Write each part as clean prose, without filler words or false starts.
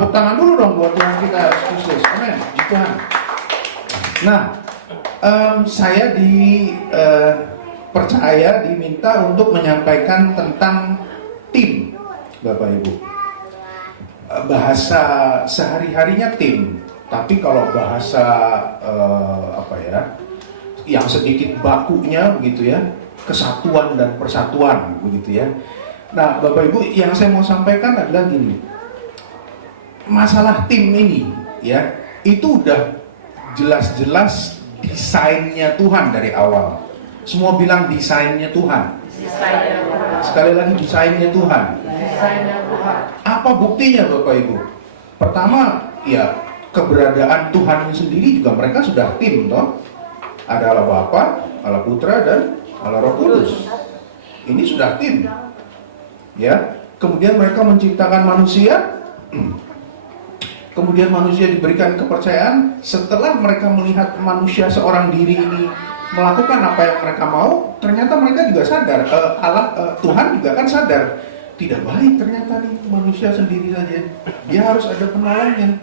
Tepuk tangan dulu dong buat Tuhan kita Yesus Kristus. Amin. Tuhan. Nah, saya percaya diminta untuk menyampaikan tentang tim, Bapak Ibu. Bahasa sehari-harinya tim, tapi kalau bahasa yang sedikit bakunya begitu ya, kesatuan dan persatuan begitu ya. Nah, Bapak Ibu, yang saya mau sampaikan adalah gini. Masalah tim ini ya, itu udah jelas-jelas desainnya Tuhan dari awal. Semua bilang desainnya Tuhan. Sekali lagi desainnya Tuhan. Apa buktinya Bapak Ibu? Pertama, ya keberadaan Tuhan sendiri juga mereka sudah tim toh. Ada Allah Bapa, Allah Putra dan Allah Roh Kudus. Ini sudah tim. Ya, kemudian mereka menciptakan manusia. Kemudian manusia diberikan kepercayaan. Setelah mereka melihat manusia seorang diri ini melakukan apa yang mereka mau, ternyata mereka juga sadar, Tuhan juga kan sadar, tidak baik ternyata nih manusia sendiri saja. Dia harus ada penolongnya.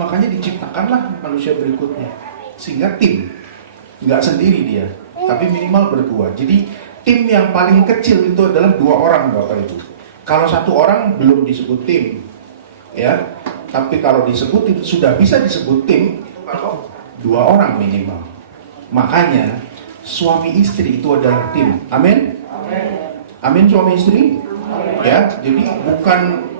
Makanya diciptakanlah manusia berikutnya. Sehingga tim, nggak sendiri dia, tapi minimal berdua. Jadi tim yang paling kecil itu adalah 2 orang Bapak Ibu. Kalau 1 orang belum disebut tim, ya. Tapi kalau disebut itu sudah bisa disebut tim kalau 2 orang minimal. Makanya suami istri itu adalah tim. Amin. Amin suami istri. Ya, jadi bukan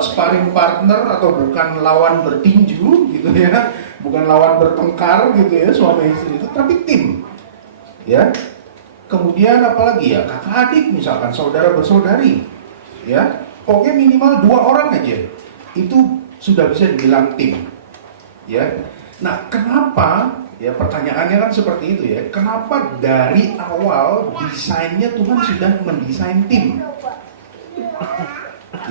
sparring partner atau bukan lawan bertinju gitu ya, bukan lawan bertengkar gitu ya suami istri itu, tapi tim. Ya. Kemudian apalagi ya, kakak adik misalkan, saudara bersaudari. Ya, pokoknya minimal 2 orang aja. Itu sudah bisa dibilang tim. Ya. Nah, kenapa? Ya, pertanyaannya kan seperti itu ya. Kenapa dari awal desainnya Tuhan sudah mendesain tim?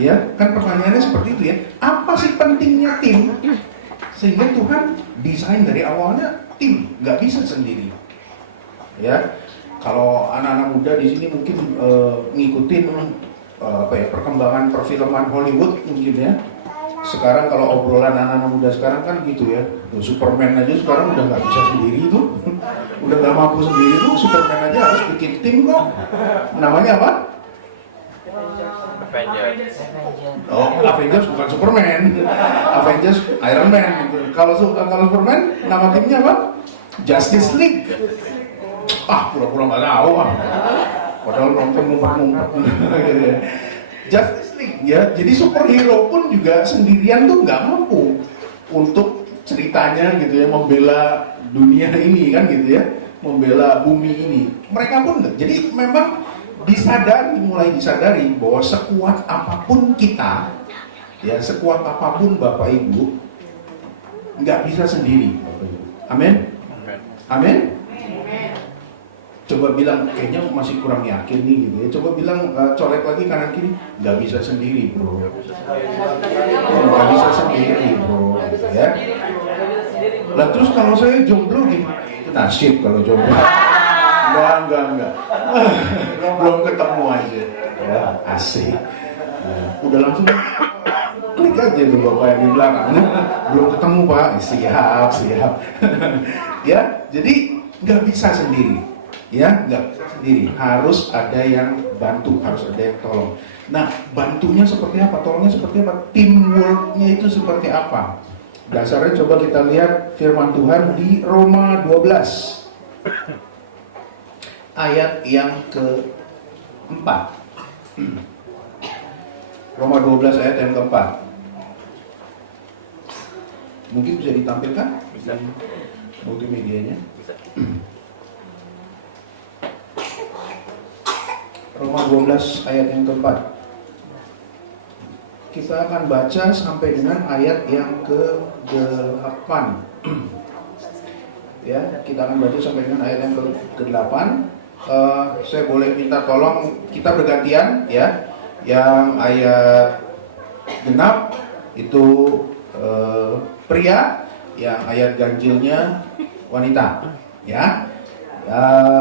Ya, kan pertanyaannya seperti itu ya. Apa sih pentingnya tim? Sehingga Tuhan desain dari awalnya tim, nggak bisa sendiri. Ya, kalau anak-anak muda di sini mungkin ngikutin perkembangan perfilman Hollywood mungkin ya. Sekarang kalau obrolan anak-anak muda sekarang kan gitu ya. Superman aja sekarang udah nggak bisa sendiri tuh, udah nggak mampu sendiri tuh. Superman aja harus bikin tim kok. Namanya apa? Avengers. Oh, Avengers bukan Superman. Avengers Iron Man gitu. Kalau Superman nama timnya apa? Justice League. Pura-pura nggak tahu padahal nonton ngumpet-ngumpet. Justice League ya. Jadi superhero pun juga sendirian tuh nggak mampu untuk ceritanya gitu ya, membela dunia ini kan gitu ya, membela bumi ini. Mereka pun nggak. Jadi memang mulai disadari bahwa sekuat apapun kita, ya sekuat apapun Bapak Ibu, nggak bisa sendiri Bapak Ibu. Amin? Amin? Coba bilang, kayaknya masih kurang yakin nih gitu ya. Coba bilang, colek lagi kanan kiri, nggak bisa sendiri bro. Nggak bisa sendiri bro, gitu ya. Lah terus kalau saya jomblo gimana? Itu nasib kalau jomblo. Enggak. Belum ketemu aja. Ya, asik. Udah langsung klik aja tuh Bapak yang di belakang. Belum ketemu Pak. Siap. Ya, jadi nggak bisa sendiri. Ya, nggak bisa sendiri. Harus ada yang bantu, harus ada yang tolong. Nah, bantunya seperti apa? Tolongnya seperti apa? Teamworknya itu seperti apa? Dasarnya coba kita lihat firman Tuhan di Roma 12. Ayat yang ke-4. Roma 12 ayat yang ke-4. Mungkin bisa ditampilkan? Bisa. Multimedianya. Roma 12 ayat yang ke-4. Kita akan baca sampai dengan ayat yang ke-8. Ya, kita akan baca sampai dengan ayat yang ke-8. Saya boleh minta tolong kita bergantian ya. Yang ayat genap itu pria, yang ayat ganjilnya wanita. Ya.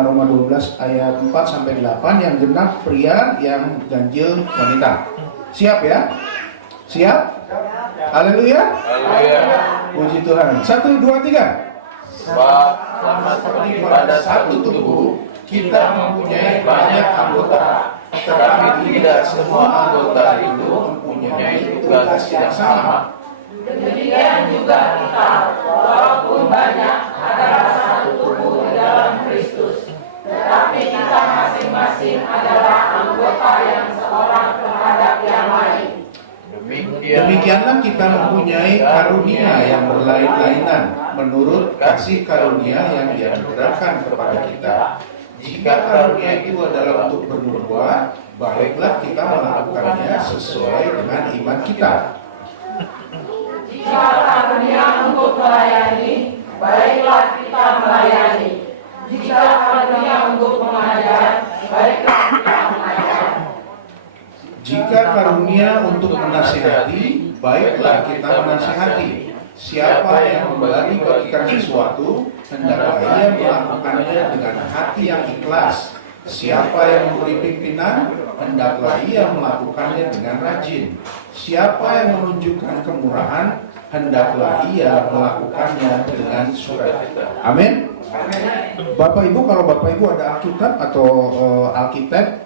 Roma 12 ayat 4 sampai 8, yang genap pria, yang ganjil wanita. Siap ya? Siap? Haleluya. Haleluya. Puji Tuhan. 1, 2, 3. Sebab sama seperti pada satu tubuh, kita mempunyai banyak anggota, tetapi tidak semua anggota itu mempunyai tugas yang sama. Demikian juga kita, walaupun banyak, adalah satu tubuh di dalam Kristus. Tetapi kita masing-masing adalah anggota yang seorang terhadap yang lain. Demikianlah kita mempunyai karunia yang berlain-lainan menurut kasih karunia yang dianugerahkan kepada kita. Jika karunia itu adalah untuk bernubuat, baiklah kita melakukannya sesuai dengan iman kita. Jika karunia untuk melayani, baiklah kita melayani. Jika karunia untuk mengajar, baiklah kita mengajar. Jika karunia untuk menasihati, baiklah kita menasihati. Siapa yang membagi-bagikan sesuatu, hendaklah ia melakukannya dengan hati yang ikhlas. Siapa yang memberi pimpinan, hendaklah ia melakukannya dengan rajin. Siapa yang menunjukkan kemurahan, hendaklah ia melakukannya dengan sukacita. Amin. Bapak Ibu, kalau Bapak Ibu ada Alkitab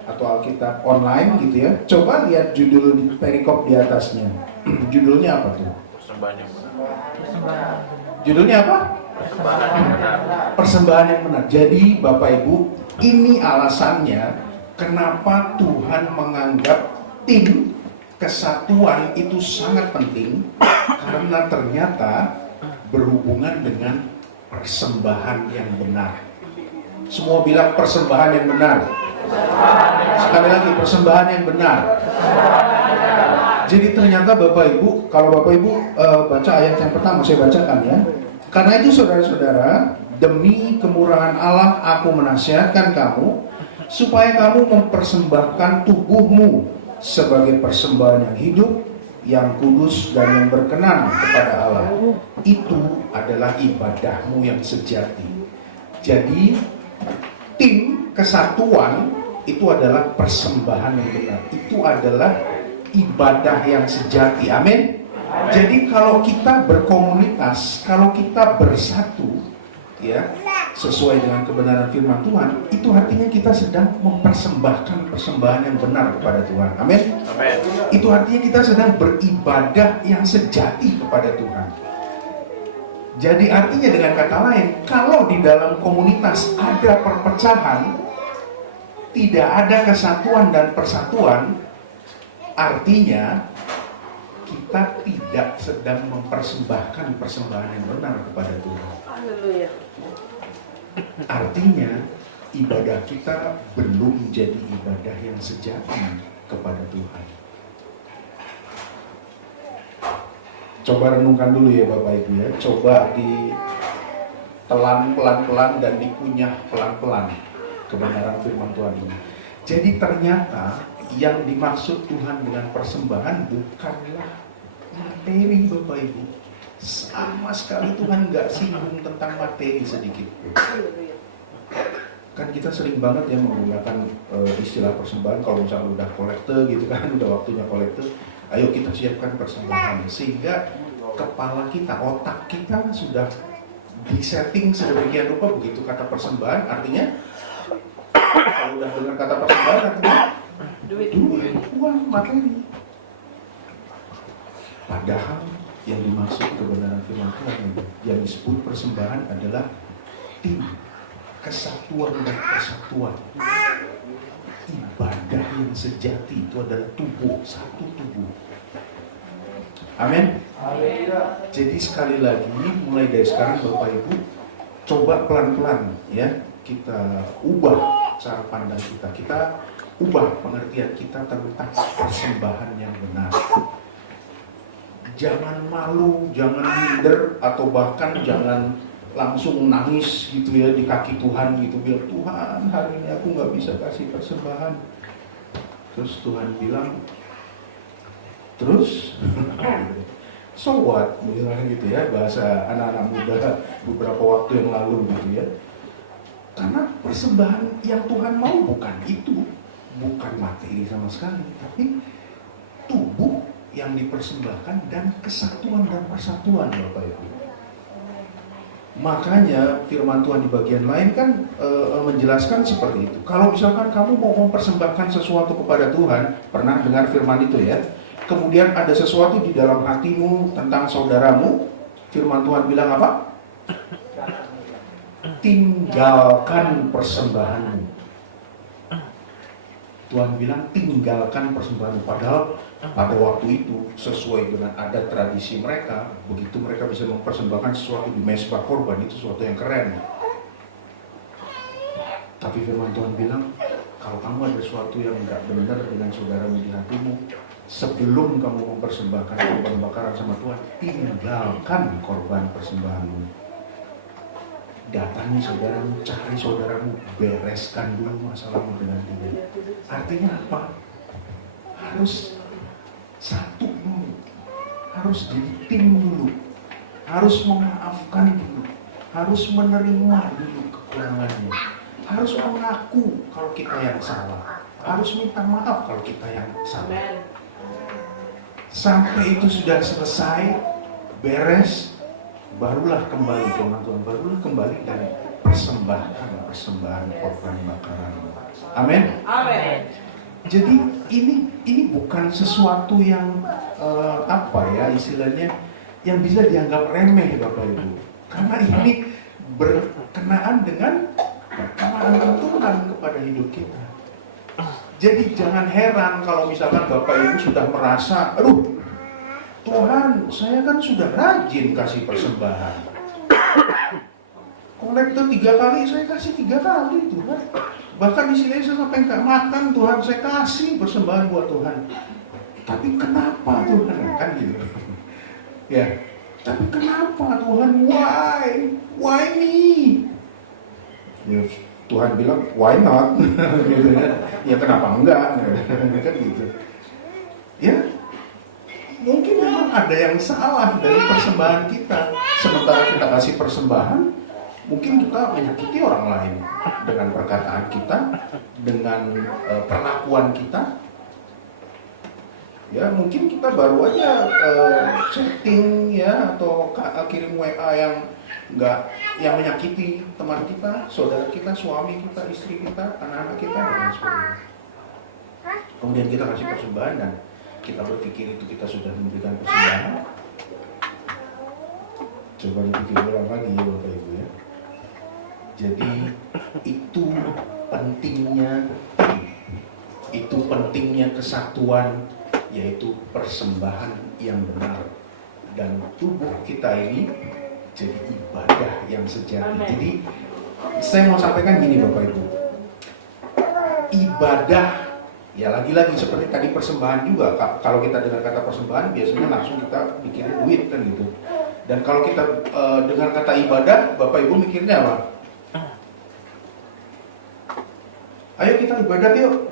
atau Alkitab online gitu ya, coba lihat judul perikop di atasnya. Judulnya apa tuh? Persembahan yang benar. Judulnya apa? Persembahan yang benar. Persembahan yang benar. Jadi Bapak Ibu, ini alasannya kenapa Tuhan menganggap tim kesatuan itu sangat penting, karena ternyata berhubungan dengan persembahan yang benar. Semua bilang persembahan yang benar. Sekali lagi, persembahan yang benar. Jadi ternyata Bapak Ibu, kalau Bapak Ibu baca ayat yang pertama, saya bacakan ya. Karena itu saudara-saudara, demi kemurahan Allah aku menasihatkan kamu, supaya kamu mempersembahkan tubuhmu sebagai persembahan yang hidup, yang kudus dan yang berkenan kepada Allah. Itu adalah ibadahmu yang sejati. Jadi tim kesatuan itu adalah persembahan yang benar. Itu adalah ibadah yang sejati. Amin. Jadi kalau kita berkomunitas, kalau kita bersatu, ya, sesuai dengan kebenaran firman Tuhan, itu artinya kita sedang mempersembahkan persembahan yang benar kepada Tuhan. Amin. Amin. Itu artinya kita sedang beribadah yang sejati kepada Tuhan. Jadi artinya dengan kata lain, kalau di dalam komunitas ada perpecahan, tidak ada kesatuan dan persatuan, artinya kita tidak sedang mempersembahkan persembahan yang benar kepada Tuhan. Haleluya. Artinya ibadah kita belum jadi ibadah yang sejati kepada Tuhan. Coba renungkan dulu ya Bapak Ibu ya. Coba ditelan pelan-pelan dan dikunyah pelan-pelan kebenaran firman Tuhan ini. Jadi ternyata yang dimaksud Tuhan dengan persembahan bukanlah materi Bapak Ibu. Sama sekali Tuhan nggak singgung tentang materi sedikit pun. Kan kita sering banget ya menggunakan istilah persembahan kalau misalnya udah kolekte gitu kan, udah waktunya kolekte, ayo kita siapkan persembahan. Sehingga kepala kita, otak kita sudah disetting sedemikian rupa begitu kata persembahan, artinya kalau udah dengar kata persembahan artinya duit, uang, materi. Padahal yang dimaksud kebenaran firman Tuhan yang disebut persembahan adalah tim, kesatuan dan persatuan. Ibadah yang sejati itu adalah tubuh, satu tubuh. Amin. Jadi sekali lagi, mulai dari sekarang Bapak Ibu, coba pelan-pelan ya, kita ubah cara pandang kita. Kita ubah pengertian kita tentang persembahan yang benar. Jangan malu, jangan minder, atau bahkan jangan langsung nangis gitu ya di kaki Tuhan gitu, bilang Tuhan hari ini aku nggak bisa kasih persembahan. Terus Tuhan bilang, terus so what, bilang gitu ya, bahasa anak-anak muda beberapa waktu yang lalu gitu ya. Karena persembahan yang Tuhan mau bukan itu, bukan materi sama sekali, tapi tubuh yang dipersembahkan dan kesatuan dan persatuan, Bapak Ibu. Makanya firman Tuhan di bagian lain kan menjelaskan seperti itu. Kalau misalkan kamu mau mempersembahkan sesuatu kepada Tuhan, pernah dengar firman itu ya? Kemudian ada sesuatu di dalam hatimu tentang saudaramu, firman Tuhan bilang apa? Tinggalkan persembahanmu. Tuhan bilang tinggalkan persembahanmu. Padahal pada waktu itu sesuai dengan adat tradisi mereka, begitu mereka bisa mempersembahkan sesuatu di mezbah korban, itu sesuatu yang keren. Tapi firman Tuhan bilang, kalau kamu ada sesuatu yang nggak benar dengan saudaramu di hatimu, sebelum kamu mempersembahkan korban bakaran sama Tuhan, tinggalkan korban persembahanmu. Datangi saudaramu, cari saudaramu, bereskan dulu masalahmu dengan dia. Artinya apa? Harus satu dulu, harus jadi tim dulu, harus memaafkan dulu, harus menerima dulu kekurangannya, harus mengaku kalau kita yang salah, harus minta maaf kalau kita yang salah. Sampai itu sudah selesai, beres, barulah kembali firman Tuhan, barulah kembali dari persembahan korban bakaran. Amin. Amin. Jadi ini bukan sesuatu yang apa ya istilahnya yang bisa dianggap remeh, Bapak Ibu. Karena ini berkenaan dengan perkenaan Tuhan kepada hidup kita. Jadi jangan heran kalau misalkan Bapak Ibu sudah merasa, aduh Tuhan, saya kan sudah rajin kasih persembahan. Kolektor 3 kali, saya kasih 3 kali Tuhan. Bahkan istilahnya saya sampai nggak makan Tuhan, saya kasih persembahan buat Tuhan. Tapi kenapa Tuhan? Kan gitu. Ya, tapi kenapa Tuhan? Why? Why me? Ya, Tuhan bilang, why not? Gitu kan. Ya kenapa enggak? Kan gitu. Ya, mungkin memang ada yang salah dari persembahan kita. Sementara kita kasih persembahan, mungkin kita menyakiti orang lain dengan perkataan kita, dengan perlakuan kita. Ya, mungkin kita baru aja chatting ya atau kirim WA yang menyakiti teman kita, saudara kita, suami kita, istri kita, anak-anak kita dan sebagainya. Kemudian kita kasih persembahan dan kita berpikir itu kita sudah memberikan persembahan. Coba dipikir ulang lagi ya Bapak Ibu ya. Jadi itu pentingnya kesatuan, yaitu persembahan yang benar, dan tubuh kita ini jadi ibadah yang sejati. Amen. Jadi saya mau sampaikan gini Bapak Ibu, ibadah ya lagi-lagi seperti tadi persembahan juga. Kalau kita dengar kata persembahan biasanya langsung kita pikirin duit kan gitu. Dan kalau kita dengar kata ibadah, Bapak Ibu mikirnya apa? Ayo kita ibadah yuk.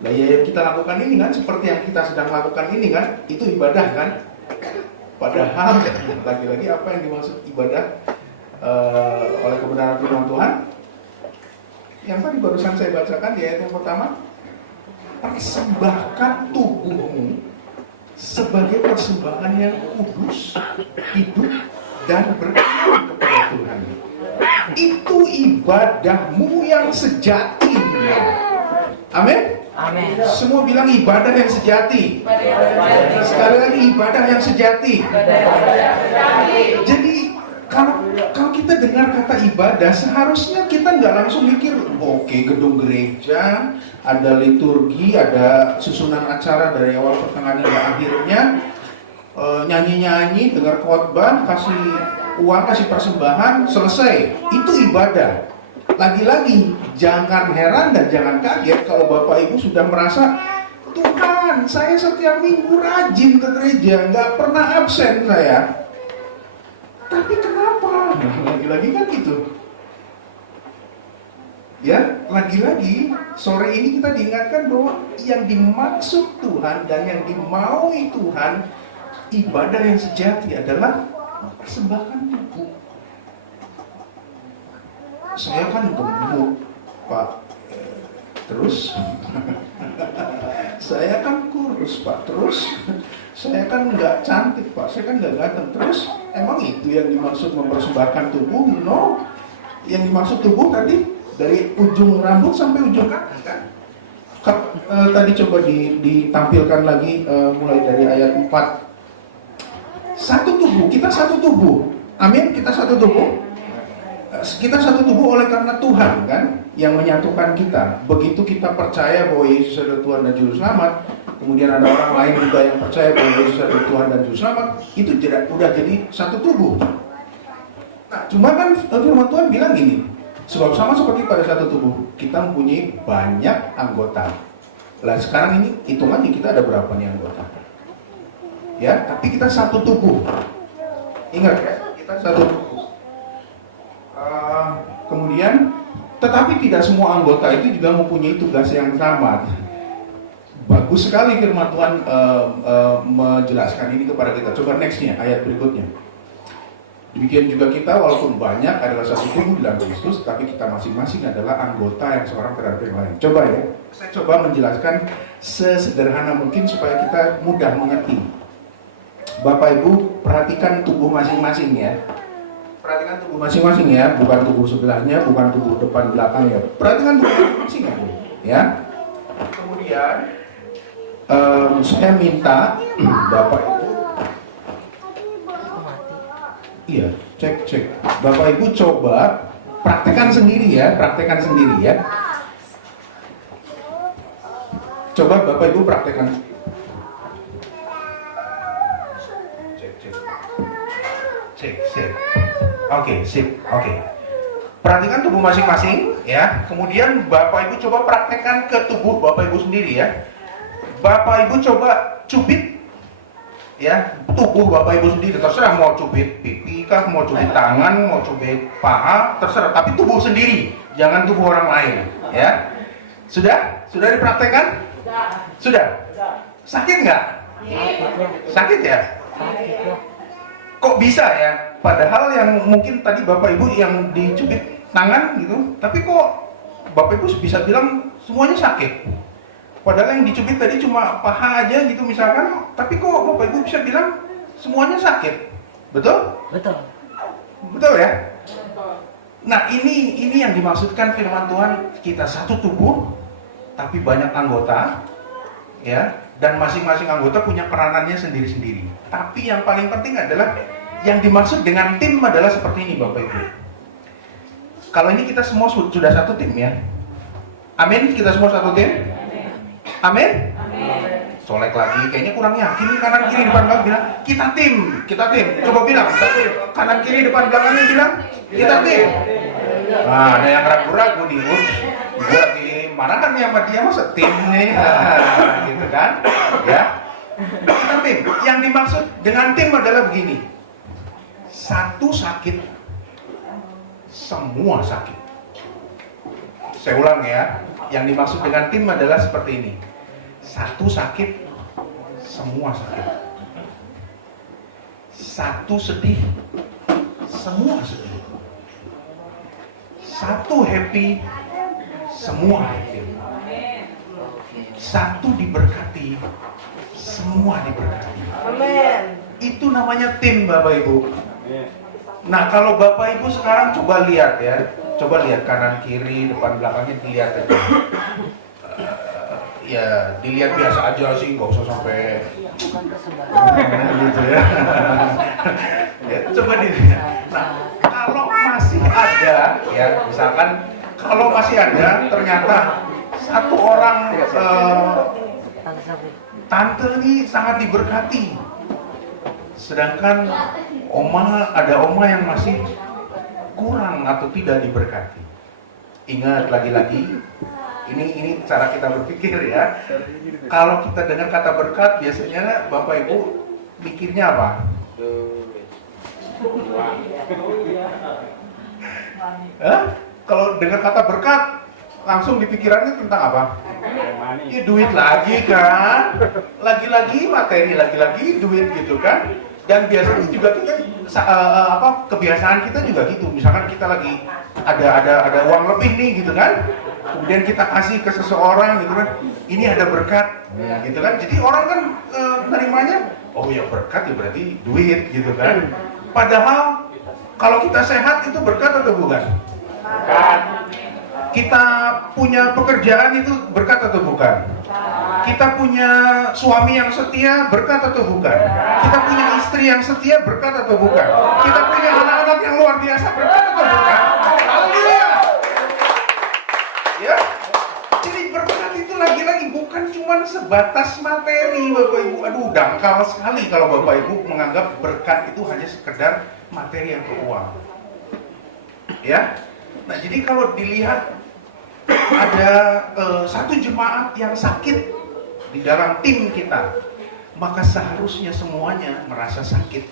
Nah ya yang kita lakukan ini kan, seperti yang kita sedang lakukan ini kan, itu ibadah kan. Padahal lagi-lagi apa yang dimaksud ibadah oleh kebenaran firman Tuhan? Yang tadi barusan saya bacakan di ayat yang pertama, persembahkan tubuhmu sebagai persembahan yang kudus, hidup, dan berkenan kepada Tuhan. Itu ibadahmu yang sejati. Amin. Amin. Semua bilang ibadah yang sejati. Sekali lagi ibadah yang sejati. Jadi kalau kita dengar kata ibadah, seharusnya kita nggak langsung mikir, oke, gedung gereja, ada liturgi, ada susunan acara dari awal pertengahan hingga akhirnya, nyanyi-nyanyi, dengar khotbah, kasih uang, kasih persembahan, selesai. Itu ibadah. Lagi-lagi, jangan heran dan jangan kaget kalau Bapak Ibu sudah merasa, Tuhan, saya setiap minggu rajin ke gereja, nggak pernah absen saya. Tapi kenapa? Lagi-lagi kan gitu. Ya, lagi-lagi sore ini kita diingatkan bahwa yang dimaksud Tuhan dan yang dimaui Tuhan, ibadah yang sejati adalah mempersembahkan tubuh. Saya kan gemuk, Pak. Terus saya kan kurus. terus Pak, terus saya kan nggak cantik Pak, saya kan nggak ganteng, terus emang itu yang dimaksud mempersembahkan tubuh? No, yang dimaksud tubuh tadi dari ujung rambut sampai ujung kaki kan? Tadi coba ditampilkan lagi mulai dari ayat 4. Satu tubuh, kita satu tubuh. Amin, kita satu tubuh. Kita satu tubuh oleh karena Tuhan kan yang menyatukan kita. Begitu kita percaya bahwa Yesus adalah Tuhan dan Juru Selamat, kemudian ada orang lain juga yang percaya bahwa Yesus adalah Tuhan dan Juru Selamat, itu udah jadi satu tubuh. Nah, cuma kan firman Tuhan bilang gini, sebab sama seperti pada satu tubuh, kita mempunyai banyak anggota. Lah sekarang ini hitungannya kita ada berapa nih anggota? Ya, tapi kita satu tubuh. Ingat ya, kita satu tubuh. Kemudian, tetapi tidak semua anggota itu juga mempunyai tugas yang sama. Bagus sekali firman Tuhan menjelaskan ini kepada kita. Coba nextnya, ayat berikutnya. Demikian juga kita walaupun banyak adalah satu tubuh dalam Kristus, tapi kita masing-masing adalah anggota yang seorang terhadap yang lain. Coba ya, saya coba menjelaskan sesederhana mungkin supaya kita mudah mengerti. Bapak Ibu perhatikan tubuh masing-masing ya. Perhatikan tubuh masing-masing ya, bukan tubuh sebelahnya, bukan tubuh depan belakang ya. Perhatikan tubuh masing-masing ya. Kemudian saya minta Bapak Ibu, iya, cek. Bapak Ibu coba praktekkan sendiri ya. Coba Bapak Ibu praktekkan. Cek. Oke, sip. Oke. Perhatikan tubuh masing-masing ya. Kemudian Bapak Ibu coba praktekkan ke tubuh Bapak Ibu sendiri ya. Bapak Ibu coba cubit ya tubuh Bapak Ibu sendiri, terserah mau cubit pipi kah, mau cubit tangan, mau cubit paha, terserah, tapi tubuh sendiri, jangan tubuh orang lain ya. Sudah dipraktekkan? Sudah. Sakit nggak? Sakit ya? Kok bisa ya? Padahal yang mungkin tadi Bapak Ibu yang dicubit tangan gitu, tapi kok Bapak Ibu bisa bilang semuanya sakit. Padahal yang dicubit tadi cuma paha aja gitu misalkan, tapi kok Bapak Ibu bisa bilang semuanya sakit. Betul? Betul ya? Nah, ini yang dimaksudkan firman Tuhan, kita satu tubuh tapi banyak anggota ya, dan masing-masing anggota punya peranannya sendiri-sendiri. Tapi yang paling penting adalah yang dimaksud dengan tim adalah seperti ini Bapak Ibu. Kalau ini kita semua sudah satu tim ya. Amin, kita semua satu tim. Amin. Colek lagi, kayaknya kurang yakin. Kanan kiri depan belakang bilang kita tim. Coba bilang kanan kiri depan belakangnya bilang kita tim. Nah, ada yang ragu-ragu nih, gue lagi marahan nih sama dia, masa tim nih, gitu kan? Ya, kita tim. Yang dimaksud dengan tim adalah begini. Satu sakit, semua sakit. Saya ulang ya, yang dimaksud dengan tim adalah seperti ini. Satu sakit, semua sakit. Satu sedih, semua sedih. Satu happy, semua happy. Satu diberkati, semua diberkati. Itu namanya tim Bapak Ibu. Nah, kalau Bapak Ibu sekarang coba lihat ya, coba lihat kanan kiri depan belakangnya, dilihat aja. Ya dilihat biasa aja sih, nggak usah sampai gitu ya. Ya, coba dilihat. Nah, kalau masih ada ya, misalkan kalau masih ada ternyata satu orang tante ini sangat diberkati, sedangkan ada oma yang masih kurang atau tidak diberkati. Ingat lagi-lagi, ini cara kita berpikir ya. Kalau kita dengar kata berkat, biasanya Bapak Ibu mikirnya apa? Kalau dengar kata berkat, langsung dipikirannya tentang apa? Ya duit lagi kan, lagi-lagi materi, lagi-lagi duit gitu kan. Dan biasanya juga kita kebiasaan kita juga gitu. Misalkan kita lagi ada uang lebih nih gitu kan, kemudian kita kasih ke seseorang gitu kan, ini ada berkat, gitu kan. Jadi orang kan nerimanya, oh ya berkat ya berarti duit gitu kan. Padahal kalau kita sehat itu berkat atau bukan? Berkat. Kita punya pekerjaan itu berkat atau bukan? Kita punya suami yang setia berkat atau bukan? Kita punya istri yang setia berkat atau bukan? Kita punya anak-anak yang luar biasa berkat atau bukan? Haleluya! Ya, jadi berkat itu lagi-lagi bukan cuma sebatas materi, Bapak Ibu. Aduh, dangkal sekali kalau Bapak Ibu menganggap berkat itu hanya sekedar materi yang keuangan. Ya, nah jadi kalau dilihat ada satu jemaat yang sakit di dalam tim kita, maka seharusnya semuanya merasa sakit.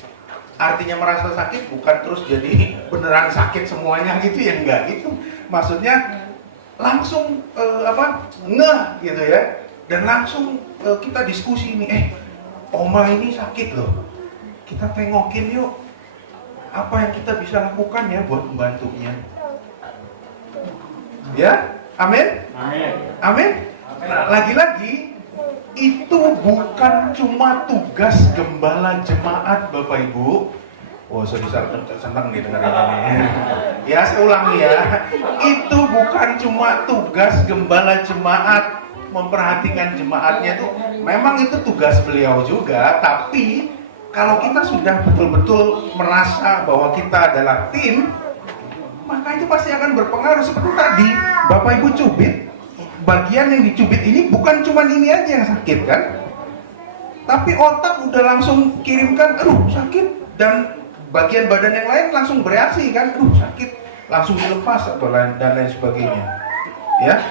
Artinya merasa sakit bukan terus jadi beneran sakit semuanya gitu ya, enggak gitu. Maksudnya langsung ngeh gitu ya, dan langsung kita diskusi nih, Oma ini sakit loh, kita tengokin yuk apa yang kita bisa lakukan ya buat membantunya. Ya, amin? Amin? Nah, lagi-lagi itu bukan cuma tugas gembala jemaat, Bapak Ibu. Oh, saya bisa senang nih dengar ini. Ya, saya ulangi ya. Itu bukan cuma tugas gembala jemaat memperhatikan jemaatnya itu. Memang itu tugas beliau juga, tapi kalau kita sudah betul-betul merasa bahwa kita adalah tim, maka itu pasti akan berpengaruh. Seperti tadi Bapak Ibu cubit, bagian yang dicubit ini bukan cuma ini aja yang sakit kan, tapi otak udah langsung kirimkan, aduh sakit, dan bagian badan yang lain langsung bereaksi kan, aduh sakit, langsung dilepas atau lain dan lain sebagainya. Ya,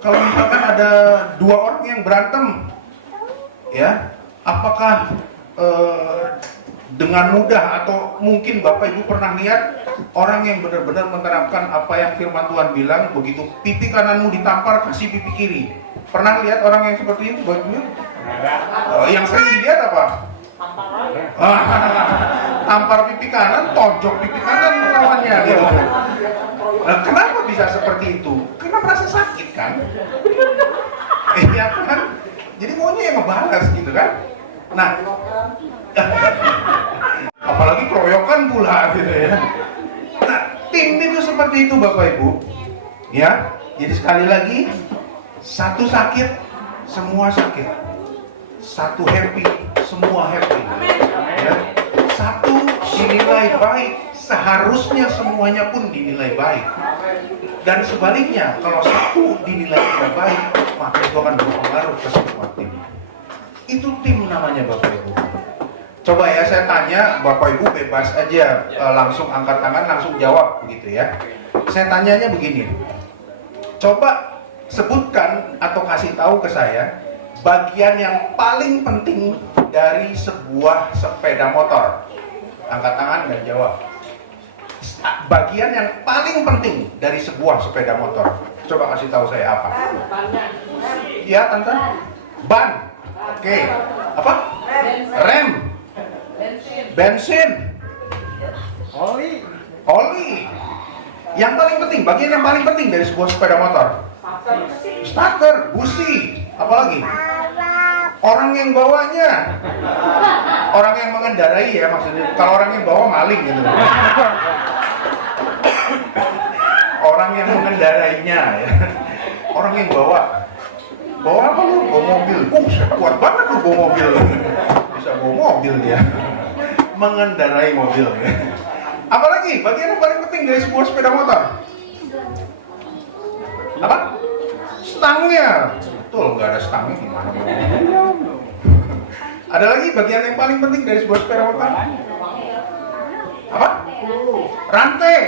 kalau misalkan ada dua orang yang berantem, ya, apakah dengan mudah, atau mungkin Bapak Ibu pernah lihat orang yang benar-benar menerapkan apa yang firman Tuhan bilang, begitu pipi kananmu ditampar kasih pipi kiri. Pernah lihat orang yang seperti itu Bapak Ibu? Yang sering dilihat apa? Tampar pipi kanan, tonjok pipi kanan lawannya gitu. Nah, kenapa bisa seperti itu? Karena merasa sakit kan? Iya kan? Jadi maunya yang ngebalas gitu kan? Nah, apalagi keroyokan pula gitu ya. Nah, tim itu seperti itu Bapak Ibu. Ya, jadi sekali lagi, satu sakit, semua sakit. Satu happy, semua happy. Ya. Satu dinilai baik, seharusnya semuanya pun dinilai baik. Dan sebaliknya, kalau satu dinilai tidak baik, maka itu akan berpengaruh ke semua tim. Itu tim namanya Bapak Ibu. Coba ya saya tanya, Bapak Ibu bebas aja langsung angkat tangan, langsung jawab begitu ya. Saya tanyanya begini. Coba sebutkan atau kasih tahu ke saya bagian yang paling penting dari sebuah sepeda motor. Angkat tangan dan jawab. Bagian yang paling penting dari sebuah sepeda motor. Coba kasih tahu saya apa? Ya, Tante. Ban. Oke. Apa? Rem. Bensin. Oli. Yang paling penting, bagian yang paling penting dari sebuah sepeda motor. Starter, busi, apalagi? Orang yang bawanya. Orang yang mengendarai ya maksudnya. Kalau orang yang bawa maling gitu. Orang yang mengendarainya ya. Orang yang bawa. Bawa apa lu? Bawa mobil. Kuat banget lu bawa mobil. Bisa bawa mobil dia. Mengendarai mobil ya. Apalagi bagian yang paling penting dari sebuah sepeda motor? Apa? Stangnya. Betul, nggak ada stangnya gimana? Ada lagi bagian yang paling penting dari sebuah sepeda motor? Apa? Rantai.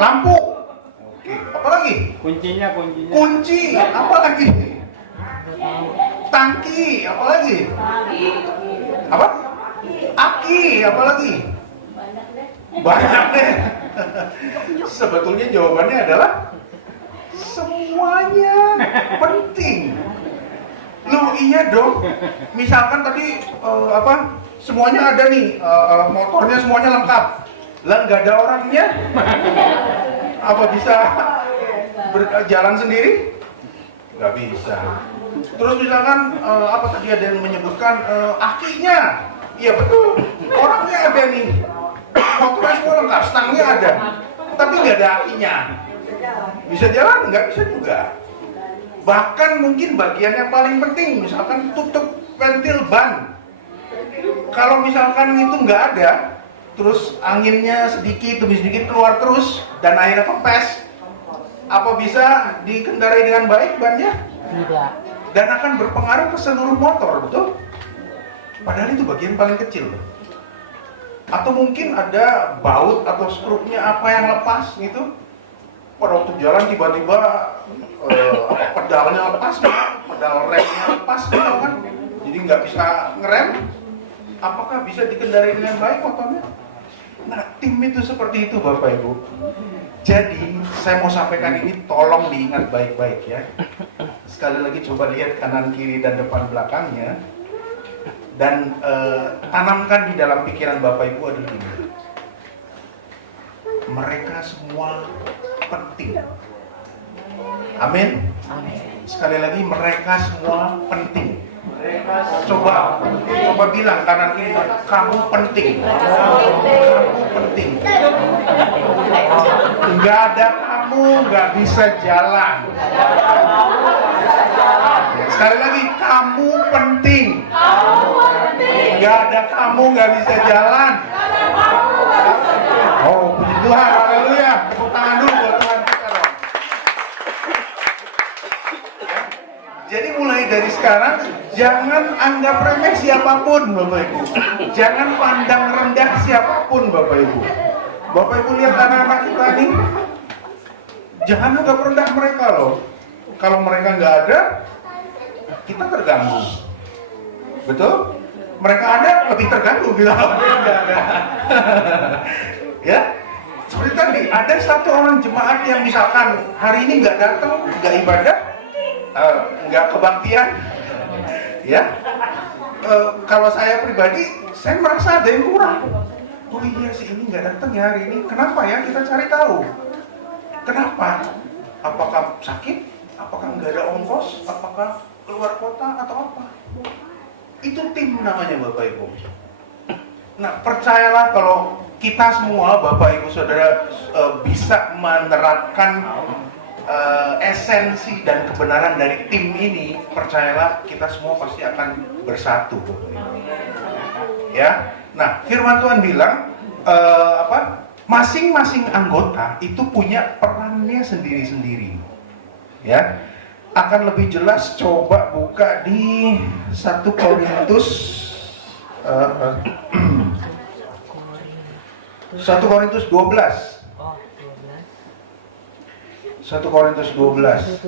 Lampu. Oke, apa lagi? Kuncinya. Kunci, apa lagi? Tangki, apa lagi? Apa? Aki, apa lagi? Banyak deh. Sebetulnya jawabannya adalah semuanya penting. Loh iya dong. Misalkan tadi semuanya ada nih, motornya semuanya lengkap. Lah nggak ada orangnya. Apa bisa berjalan sendiri? Nggak bisa. Terus misalkan apa tadi ada yang menyebutkan akinya, iya betul, orangnya ada nih, motornya semua lengkap, stangnya ada, tapi nggak ada akinya. Bisa jalan? Nggak bisa juga. Bahkan mungkin bagian yang paling penting, misalkan tutup ventil ban. Kalau misalkan itu nggak ada, terus anginnya sedikit demi sedikit keluar terus dan akhirnya kempes, apa bisa dikendarai dengan baik bannya? Tidak. Dan akan berpengaruh ke seluruh motor, betul? Padahal itu bagian paling kecil. Atau mungkin ada baut atau skrupnya apa yang lepas gitu. Pada waktu jalan tiba-tiba pedalnya lepas, pedal remnya lepas gitu kan. Jadi nggak bisa ngerem. Apakah bisa dikendarai dengan baik motornya? Nah, tim itu seperti itu Bapak Ibu. Jadi, saya mau sampaikan ini tolong diingat baik-baik ya. Sekali lagi coba lihat kanan, kiri, dan depan belakangnya. Dan tanamkan di dalam pikiran Bapak Ibu adalah ini. Mereka semua penting. Amin. Sekali lagi, mereka semua penting. Coba bilang kanan kiri, kamu penting. Kamu penting. Nggak ada kamu nggak bisa jalan. Sekali lagi, kamu penting. Nggak ada kamu nggak bisa jalan. Oh, puji Tuhan, haleluya. Tepuk tangan dulu buat Tuhan kita dong. Jadi mulai dari sekarang, jangan anggap remeh siapapun Bapak Ibu. Jangan pandang rendah siapapun Bapak Ibu. Bapak Ibu lihat anak-anak kita nih, jangan anggap rendah mereka loh. Kalau mereka nggak ada, kita terganggu. Betul? Mereka ada, lebih terganggu bila mereka nggak ada. Ya? Seperti tadi, ada satu orang jemaat yang misalkan hari ini nggak datang, nggak ibadah, nggak kebaktian, ya. Kalau saya pribadi, saya merasa ada yang kurang. Oh iya sih, ini nggak datang ya hari ini. Kenapa ya? Kita cari tahu. Kenapa? Apakah sakit? Apakah nggak ada ongkos? Apakah keluar kota atau apa? Itu tim namanya Bapak Ibu. Nah, percayalah kalau kita semua Bapak Ibu Saudara bisa menerapkan esensi dan kebenaran dari tim ini, percayalah kita semua pasti akan bersatu. Ya, nah Firman Tuhan bilang masing-masing anggota itu punya perannya sendiri-sendiri. Ya, akan lebih jelas coba buka di 1 Korintus 1 Korintus 12. 1 Korintus 12.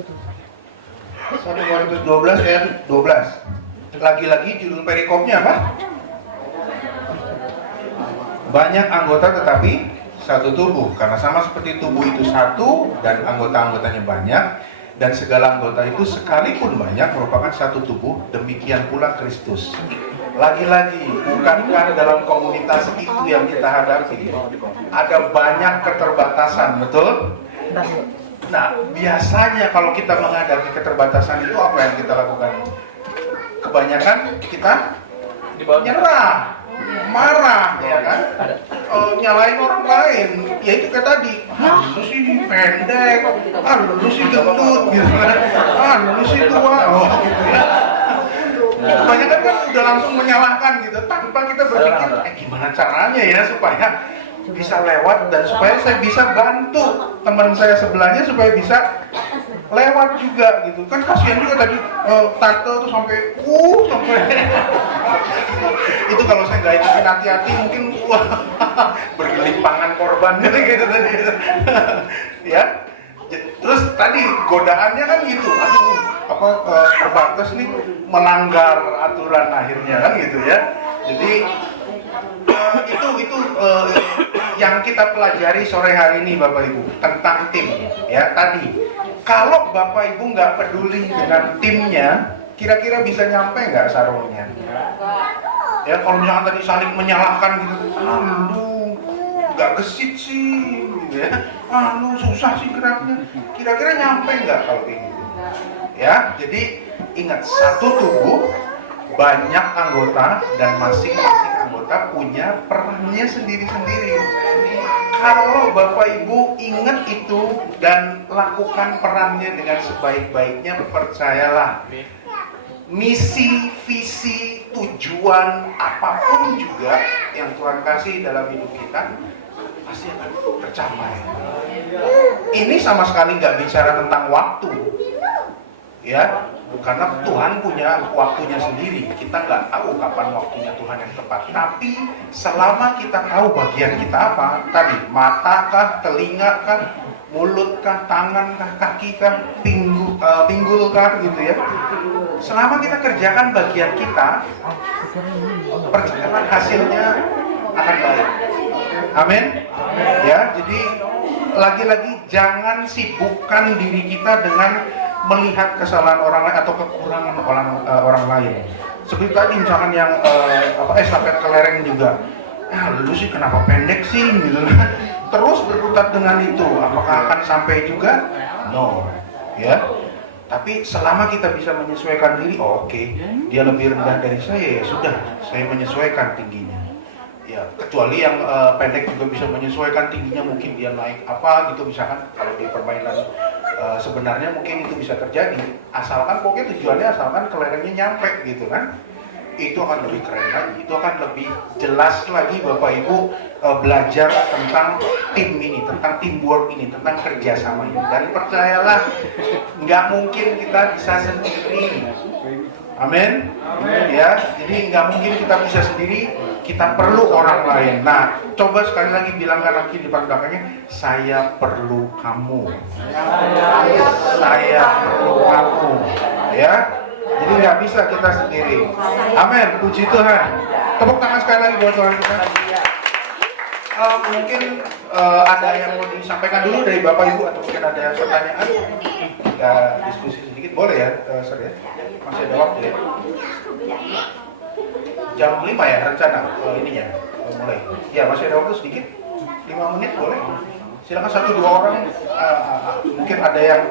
1 Korintus 12 ayat 12. Lagi-lagi judul perikopnya apa? Banyak anggota tetapi satu tubuh. Karena sama seperti tubuh itu satu dan anggota-anggotanya banyak, dan segala anggota itu sekalipun banyak merupakan satu tubuh, demikian pula Kristus. Lagi-lagi, bukankah dalam komunitas itu yang kita hadapi ada banyak keterbatasan, betul? Nah, biasanya kalau kita menghadapi keterbatasan itu apa yang kita lakukan? Kebanyakan kita nyerah, marah, ya kan? Nyalain orang lain, ya itu kayak tadi, lu sih pendek, lu sih gendut, gitu kan? Lu sih tua, gitu ya. Kebanyakan kan udah langsung menyalahkan gitu, tanpa kita berpikir, gimana caranya ya supaya bisa lewat dan supaya saya bisa bantu teman saya sebelahnya supaya bisa lewat juga gitu kan. Kasihan juga tadi tante tuh sampai itu kalau saya nggak hati-hati mungkin bergelimpangan korban gitu tadi. Ya, terus tadi godaannya kan gitu, terbatas nih melanggar aturan akhirnya kan gitu ya. Jadi itu yang kita pelajari sore hari ini Bapak Ibu tentang tim ya. Tadi kalau Bapak Ibu nggak peduli dengan timnya, kira-kira bisa nyampe nggak sarungnya? Ya kalau misalkan tadi saling menyalahkan gitu, lu nggak gesit sih, gitu ya. Lu susah sih geraknya. Kira-kira nyampe nggak kalau kayak gitu? Ya, jadi ingat, satu tubuh, banyak anggota, dan masing-masing anggota punya perannya sendiri-sendiri. Kalau Bapak Ibu ingat itu dan lakukan perannya dengan sebaik-baiknya, percayalah, misi, visi, tujuan apapun juga yang Tuhan kasih dalam hidup kita pasti akan tercapai. Ini sama sekali nggak bicara tentang waktu, ya, karena Tuhan punya waktunya sendiri. Kita nggak tahu kapan waktunya Tuhan yang tepat. Tapi selama kita tahu bagian kita apa, tadi mata kah, telinga kah, mulut kah, tangan kah, kaki kah, pinggul kah, gitu ya. Selama kita kerjakan bagian kita, percayalah hasilnya akan baik. Amin. Ya, jadi lagi-lagi jangan sibukkan diri kita dengan melihat kesalahan orang lain atau kekurangan orang lain. Seperti tadi misalkan yang estafet kelereng juga, lu sih kenapa pendek sih, gitu kan? Terus berkutat dengan itu, apakah akan sampai juga? No, ya. Tapi selama kita bisa menyesuaikan diri, oke, dia lebih rendah dari saya, ya sudah, saya menyesuaikan tingginya. Ya, kecuali yang pendek juga bisa menyesuaikan tingginya, mungkin dia naik apa gitu, misalkan kalau di permainan sebenarnya mungkin itu bisa terjadi, asalkan pokoknya tujuannya asalkan kelerengnya nyampe gitu kan. Itu akan lebih keren lagi, itu akan lebih jelas lagi Bapak Ibu belajar tentang tim ini, tentang teamwork ini, tentang kerjasama ini. Dan percayalah, nggak mungkin kita bisa sendiri. Amin. Ya, jadi nggak mungkin kita bisa sendiri, kita perlu orang lain. Nah, coba sekali lagi bilangkan lagi di depan belakangnya, saya perlu kamu. Saya perlu kamu. Ya, jadi nggak bisa kita sendiri. Amin. Puji Tuhan. Tepuk tangan sekali lagi buat Tuhan kita. Mungkin ada yang mau disampaikan dulu dari Bapak Ibu, atau mungkin ada yang pertanyaan. Kita diskusi sedikit, boleh ya, Sir ya? Masih ada waktu ya. Jam 5 ya rencana ininya mulai. Ya, masih ada waktu sedikit. 5 menit boleh. Silakan 1-2 orang. Mungkin ada yang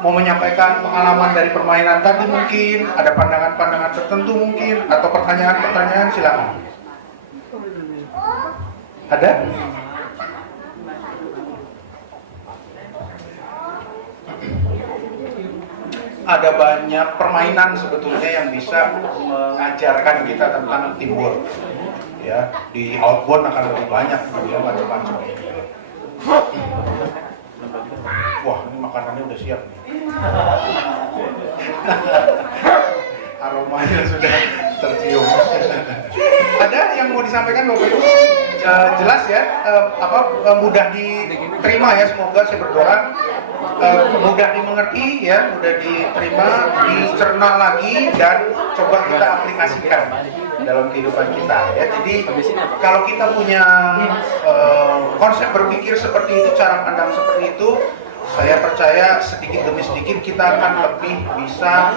mau menyampaikan pengalaman dari permainan tadi, mungkin ada pandangan-pandangan tertentu mungkin, atau pertanyaan-pertanyaan, silakan. Ada? Ada banyak permainan sebetulnya yang bisa mengajarkan kita tentang teamwork. Ya, di outbound akan lebih banyak, ya, macam-macam. Wah, ini makanannya udah siap nih. Aromanya sudah tercium. Ada yang mau disampaikan Bapak Ibu? Jelas ya, mudah diterima ya, semoga saya berdoa mudah dimengerti ya, mudah diterima, dicerna lagi, dan coba kita aplikasikan dalam kehidupan kita ya. Jadi kalau kita punya konsep berpikir seperti itu, cara pandang seperti itu, saya percaya sedikit demi sedikit kita akan lebih bisa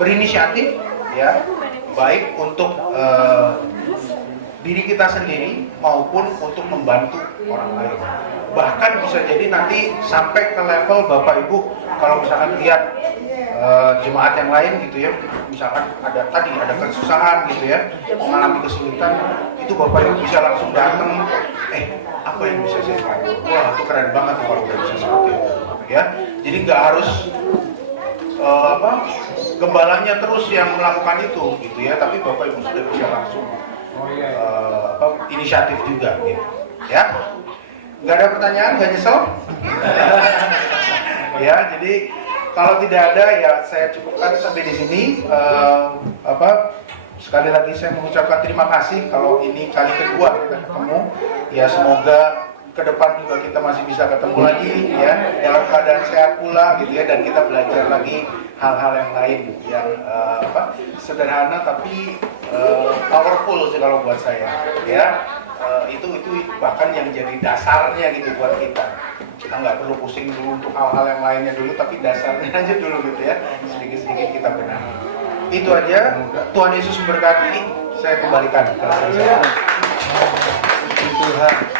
berinisiatif ya, baik untuk diri kita sendiri maupun untuk membantu orang lain. Bahkan bisa jadi nanti sampai ke level Bapak Ibu, kalau misalkan lihat jemaat yang lain gitu ya, misalkan ada kesusahan gitu ya, mengalami kesulitan, itu Bapak Ibu bisa langsung datang, apa yang bisa saya bantu? Wah, itu keren banget kalau udah bisa seperti itu ya. Jadi nggak harus gembalanya terus yang melakukan itu gitu ya, tapi Bapak Ibu sudah bisa langsung inisiatif juga gitu ya. Nggak ada pertanyaan, nggak nyesel? Ya, jadi kalau tidak ada ya saya cukupkan sampai di sini. Sekali lagi saya mengucapkan terima kasih kalau ini kali kedua kita ketemu. Ya, semoga ke depan juga kita masih bisa ketemu lagi ya, dalam keadaan sehat pula gitu ya, dan kita belajar lagi hal-hal yang lain yang sederhana tapi powerful sih kalau buat saya ya. Itu bahkan yang jadi dasarnya gitu buat kita. Kita nggak perlu pusing dulu untuk hal-hal yang lainnya dulu, tapi dasarnya aja dulu gitu ya, sedikit-sedikit kita benahi. Itu aja. Tuhan Yesus memberkati. Saya kembalikan ke saya. Tuhan.